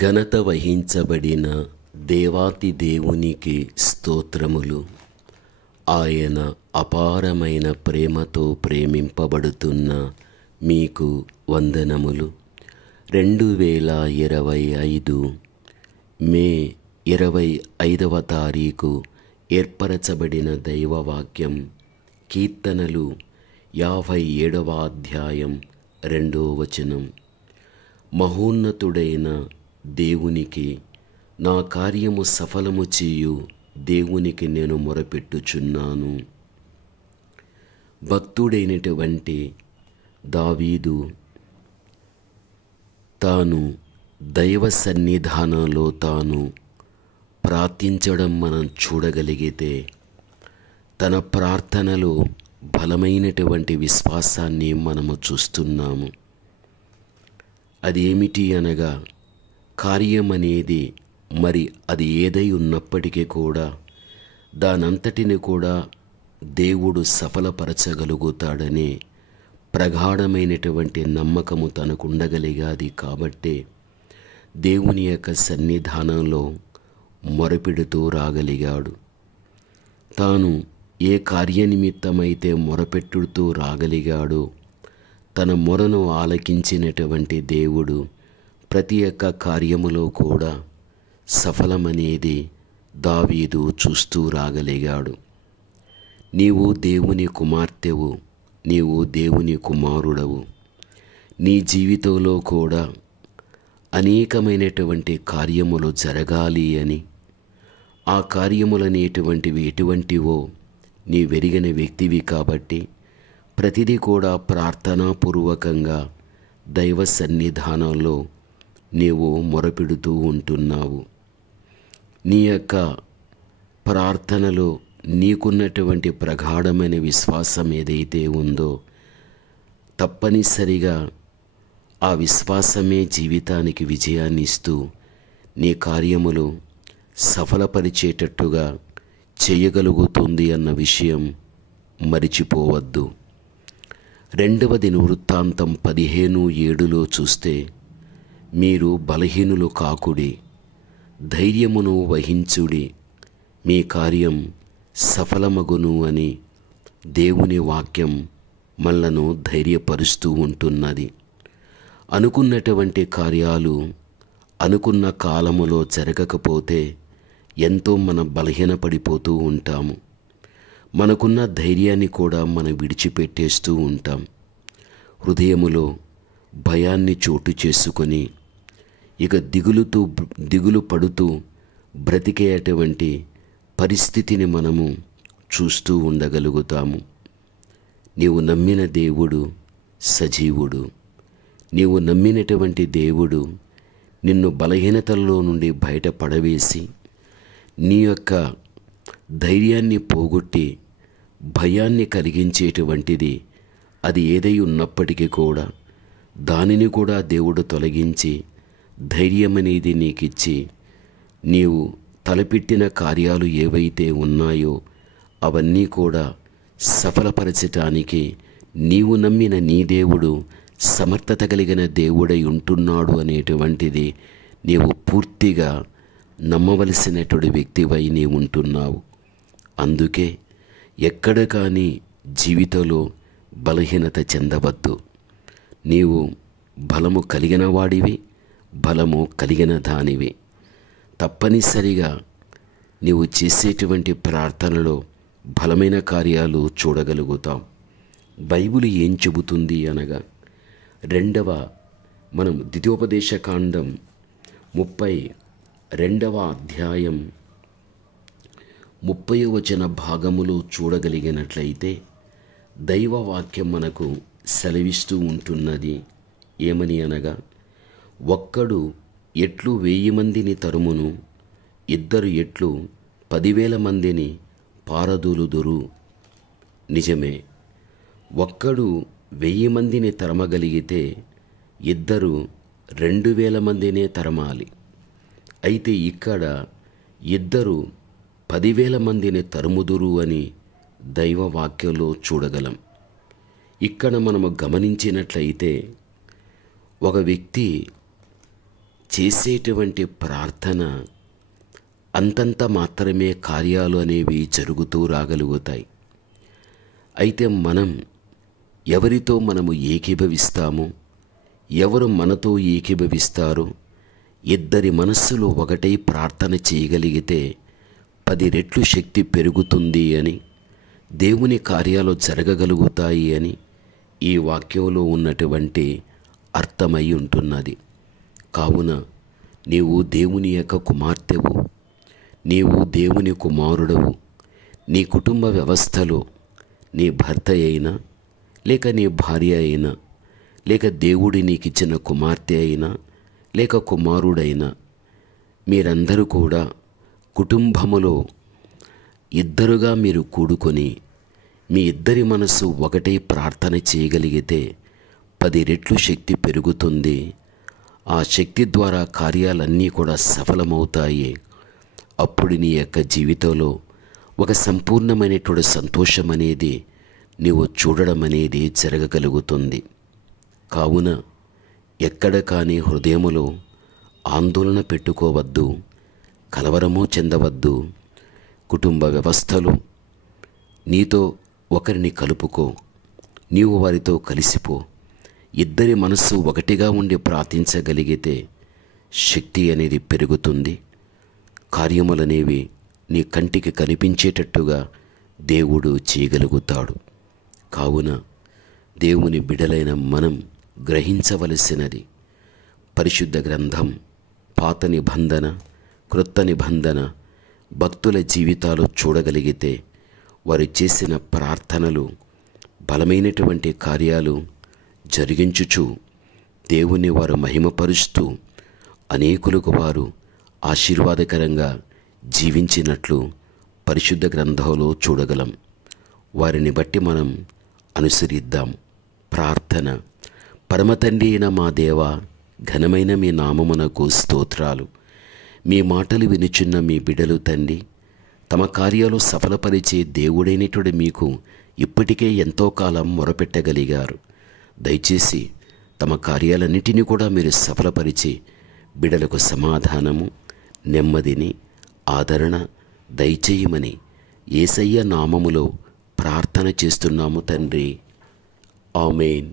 ఘనత వహించబడిన దేవాతి దేవునికి స్తోత్రములు. ఆయన అపారమైన ప్రేమతో ప్రేమింపబడుతున్న మీకు వందనములు. 2025 మే 25వ తారీఖు ఏర్పరచబడిన దైవవాక్యం కీర్తనలు 57వ అధ్యాయం 2వ వచనం. మహోన్నతుడైన దేవునికి, నా కార్యము సఫలము చేయు దేవునికి నేను మొరపెట్టుచున్నాను. భక్తుడైనటువంటి దావీదు తాను దైవ సన్నిధానంలో తాను ప్రార్థించడం మనం చూడగలిగితే, తన ప్రార్థనలో బలమైనటువంటి విశ్వాసాన్ని మనము చూస్తున్నాము. అదేమిటి అనగా, కార్యం అనేది మరి అది ఏదై ఉన్నప్పటికీ కూడా దానంతటిని కూడా దేవుడు సఫలపరచగలుగుతాడనే ప్రగాఢమైనటువంటి నమ్మకము తనకు ఉండగలిగాది. కాబట్టే దేవుని యొక్క సన్నిధానంలో మొరపెడుతూ రాగలిగాడు. తాను ఏ కార్యనిమిత్తమైతే మొరపెట్టుతూ రాగలిగాడో తన మొరను ఆలకించినటువంటి దేవుడు ప్రతి ఒక్క కార్యములో కూడా సఫలమనేది దావీదు చూస్తూ రాగలిగాడు. నీవు దేవుని కుమార్తెవు, నీవు దేవుని కుమారుడవు. నీ జీవితంలో కూడా అనేకమైనటువంటి కార్యములు జరగాలి అని, ఆ కార్యములనేటువంటివి ఎటువంటివో నీ వెరిగిన వ్యక్తివి. కాబట్టి ప్రతిదీ కూడా ప్రార్థనాపూర్వకంగా దైవ సన్నిధానంలో నీవు మొరపెడుతూ ఉంటున్నావు. నీ యొక్క ప్రార్థనలో నీకున్నటువంటి ప్రగాఢమైన విశ్వాసం ఏదైతే ఉందో, తప్పనిసరిగా ఆ విశ్వాసమే జీవితానికి విజయాన్ని ఇస్తూ నీ కార్యములు సఫలపరిచేటట్టుగా చేయగలుగుతుంది అన్న విషయం మరిచిపోవద్దు. 2వ దినవృత్తాంతం 15:7 చూస్తే, మీరు బలహీనులు కాకుడి, ధైర్యమును వహించుడి, మీ కార్యం సఫలమగును అని దేవుని వాక్యం మనలను ధైర్యపరుస్తూ ఉంటున్నది. అనుకున్నటువంటి కార్యాలు అనుకున్న కాలములో జరగకపోతే ఎంతో మనం బలహీనపడిపోతూ ఉంటాము. మనకున్న ధైర్యాన్ని కూడా మనం విడిచిపెట్టేస్తూ ఉంటాం. హృదయములో భయాన్ని చోటు చేసుకొని ఇక దిగులు పడుతూ బ్రతికేటువంటి పరిస్థితిని మనము చూస్తూ ఉండగలుగుతాము. నీవు నమ్మిన దేవుడు సజీవుడు. నీవు నమ్మినటువంటి దేవుడు నిన్ను బలహీనతల్లో నుండి బయటపడవేసి నీ యొక్క ధైర్యాన్ని పోగొట్టి భయాన్ని కలిగించేటువంటిది అది ఏదై ఉన్నప్పటికీ కూడా దానిని కూడా దేవుడు తొలగించి ధైర్యమనేది నీకిచ్చి, నీవు తలపెట్టిన కార్యాలు ఏవైతే ఉన్నాయో అవన్నీ కూడా సఫలపరచటానికి నీవు నమ్మిన నీ దేవుడు సమర్థత కలిగిన దేవుడై ఉంటున్నాడు అనేటువంటిది నీవు పూర్తిగా నమ్మవలసినటువంటి వ్యక్తివై నీవు ఉంటున్నావు. అందుకే ఎక్కడ కానీ జీవితంలో బలహీనత చెందవద్దు. నీవు బలము కలిగిన వాడివి, బలము కలిగిన దానివి. తప్పనిసరిగా నీవు చేసేటువంటి ప్రార్థనలో బలమైన కార్యాలు చూడగలుగుతాం. బైబిల్ ఏం చెబుతుంది అనగా, మనం ద్వితీయోపదేశకాండం 32వ అధ్యాయం 30వ వచన భాగములో చూడగలిగినట్లయితే దైవవాక్యం మనకు సెలవిస్తూ ఉంటున్నది. ఏమని అనగా, ఒక్కడు ఎట్లు 1000 మందిని తరుమును, ఇద్దరు ఎట్లు 10,000 మందిని పారదోలుదురు. నిజమే, ఒక్కడు 1000 మందిని తరమగలిగితే ఇద్దరు 2,000 మందినే తరమాలి. అయితే ఇక్కడ ఇద్దరు 10,000 మందిని తరుముదురు అని దైవవాక్యంలో చూడగలం. ఇక్కడ మనము గమనించినట్లయితే ఒక వ్యక్తి చేసేటువంటి ప్రార్థన అంతంత మాత్రమే కార్యాలు అనేవి జరుగుతూ రాగలుగుతాయి. అయితే మనం ఎవరితో మనము ఏకీభవిస్తామో, ఎవరు మనతో ఏకీభవిస్తారో, ఇద్దరి మనస్సులు ఒకటై ప్రార్థన చేయగలిగితే 10 రెట్లు శక్తి పెరుగుతుంది అని, దేవుని కార్యాలు జరగగలుగుతాయి అని ఈ వాక్యంలో ఉన్నటువంటి అర్థమై ఉంటున్నది. కావున నీవు దేవుని యొక్క కుమార్తెవు, నీవు దేవుని కుమారుడవు. నీ కుటుంబ వ్యవస్థలో నీ భర్త అయినా, లేక నీ భార్య అయినా, లేక దేవుడి నీకిచ్చిన కుమార్తె అయినా, లేక కుమారుడైనా, మీరందరూ కూడా కుటుంబములో ఇద్దరుగా మీరు కూడుకొని మీ ఇద్దరి మనసు ఒకటే ప్రార్థన చేయగలిగితే 10 రెట్లు శక్తి పెరుగుతుంది. ఆ శక్తి ద్వారా కార్యాలన్నీ కూడా సఫలమవుతాయి. అప్పుడు నీ యొక్క జీవితంలో ఒక సంపూర్ణమైనటువంటి సంతోషం అనేది నీవు చూడడం అనేది జరగగలుగుతుంది. కావున ఎక్కడ కానీ హృదయములో ఆందోళన పెట్టుకోవద్దు, కలవరము చెందవద్దు. కుటుంబ వ్యవస్థలో నీతో ఒకరిని కలుపుకో, నీవు వారితో కలిసిపో. ఇద్దరి మనస్సు ఒకటిగా ఉండి ప్రార్థించగలిగితే శక్తి అనేది పెరుగుతుంది. కార్యములనేవి నీ కంటికి కనిపించేటట్టుగా దేవుడు చేయగలుగుతాడు. కావున దేవుని బిడలైన మనం గ్రహించవలసినది, పరిశుద్ధ గ్రంథం, పాత నిబంధన, క్రొత్త నిబంధన భక్తుల జీవితాలు చూడగలిగితే వారు చేసిన ప్రార్థనలు బలమైనటువంటి కార్యాలు జరిగించుచు దేవుని వారు మహిమపరుస్తూ అనేకులకు వారు ఆశీర్వాదకరంగా జీవించినట్లు పరిశుద్ధ గ్రంథంలో చూడగలం. వారిని బట్టి మనం అనుసరిద్దాం. ప్రార్థన. పరమతండ్రి అయిన మా దేవ, ఘనమైన మీ నామమునకు స్తోత్రాలు. మీ మాటలు వినుచున్న మీ బిడ్డలు తండ్రి, తమ కార్యాలు సఫలపరిచే దేవుడైనటువంటి మీకు ఇప్పటికే ఎంతో కాలం మొరపెట్టగలిగారు. దయచేసి తమ కార్యాలన్నిటినీ కూడా మీరు సఫలపరిచి బిడ్డలకు సమాధానము, నెమ్మదిని, ఆదరణ దయచేయమని యేసయ్య నామములో ప్రార్థన చేస్తున్నాము తండ్రి. ఆమేన్.